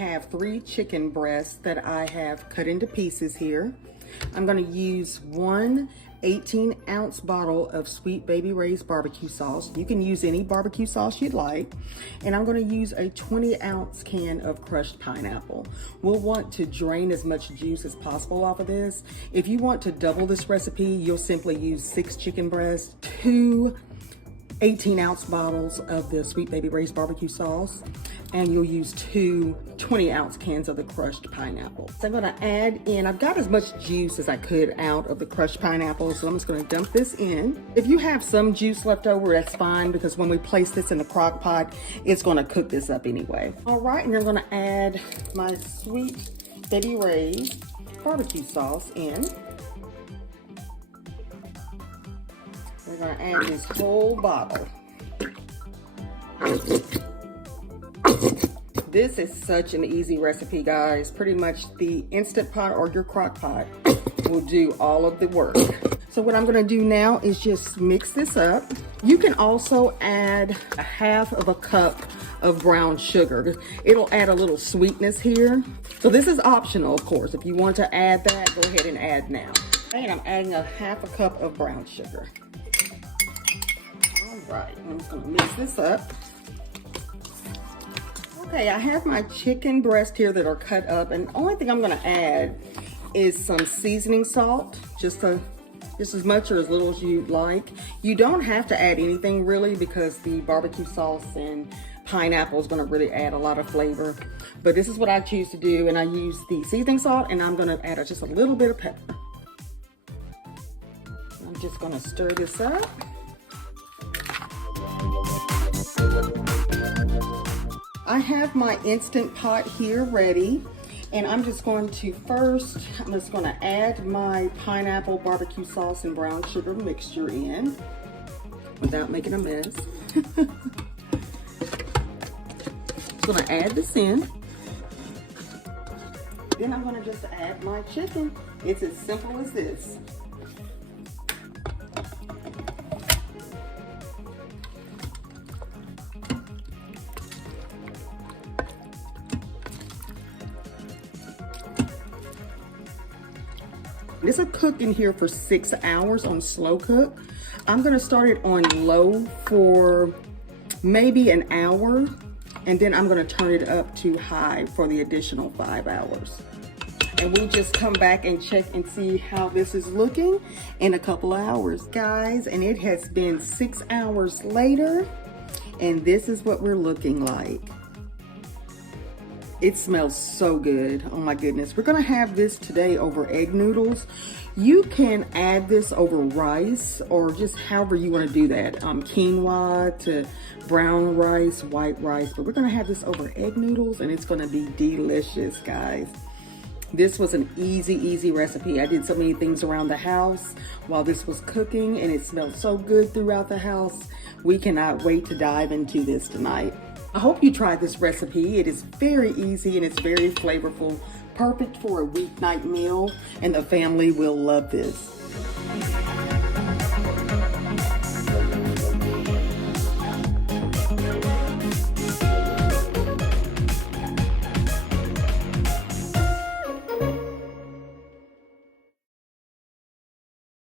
have 3 chicken breasts that I have cut into pieces here. I'm gonna use one 18-ounce bottle of Sweet Baby Ray's barbecue sauce. You can use any barbecue sauce you'd like. And I'm gonna use a 20-ounce can of crushed pineapple. We'll want to drain as much juice as possible off of this. If you want to double this recipe, you'll simply use 6 chicken breasts, 2 18-ounce bottles of the Sweet Baby Ray's barbecue sauce, and you'll use 2 20-ounce cans of the crushed pineapple. So I'm gonna add in, I've got as much juice as I could out of the crushed pineapple, so I'm just gonna dump this in. If you have some juice left over, that's fine, because when we place this in the crock pot, it's gonna cook this up anyway. All right, and I'm gonna add my Sweet Baby Ray's barbecue sauce in. We're gonna add this whole bottle. This is such an easy recipe, guys. Pretty much the Instant Pot or your crock pot will do all of the work. So what I'm gonna do now is just mix this up. You can also add a half of a cup of brown sugar. It'll add a little sweetness here. So this is optional, of course. If you want to add that, go ahead and add now. And I'm adding a half a cup of brown sugar. All right, I'm just gonna mix this up. Okay, I have my chicken breast here that are cut up, and the only thing I'm gonna add is some seasoning salt, just as much or as little as you'd like. You don't have to add anything really, because the barbecue sauce and pineapple is gonna really add a lot of flavor. But this is what I choose to do, and I use the seasoning salt, and I'm gonna add just a little bit of pepper. I'm just gonna stir this up. I have my Instant Pot here ready, and I'm just going to add my pineapple barbecue sauce and brown sugar mixture in without making a mess. Just gonna add this in. Then I'm gonna just add my chicken. It's as simple as this. This will cook in here for 6 hours on slow cook. I'm gonna start it on low for maybe an hour, and then I'm gonna turn it up to high for the additional 5 hours. And we'll just come back and check and see how this is looking in a couple of hours, guys. And it has been 6 hours later, and this is what we're looking like. It smells so good. Oh my goodness. We're gonna have this today over egg noodles. You can add this over rice or just however you wanna do that. Quinoa to brown rice, white rice, but we're gonna have this over egg noodles, and it's gonna be delicious, guys. This was an easy recipe. I did so many things around the house while this was cooking, and it smelled so good throughout the house. We cannot wait to dive into this tonight. I hope you tried this recipe. It is very easy and it's very flavorful. Perfect for a weeknight meal, and the family will love this.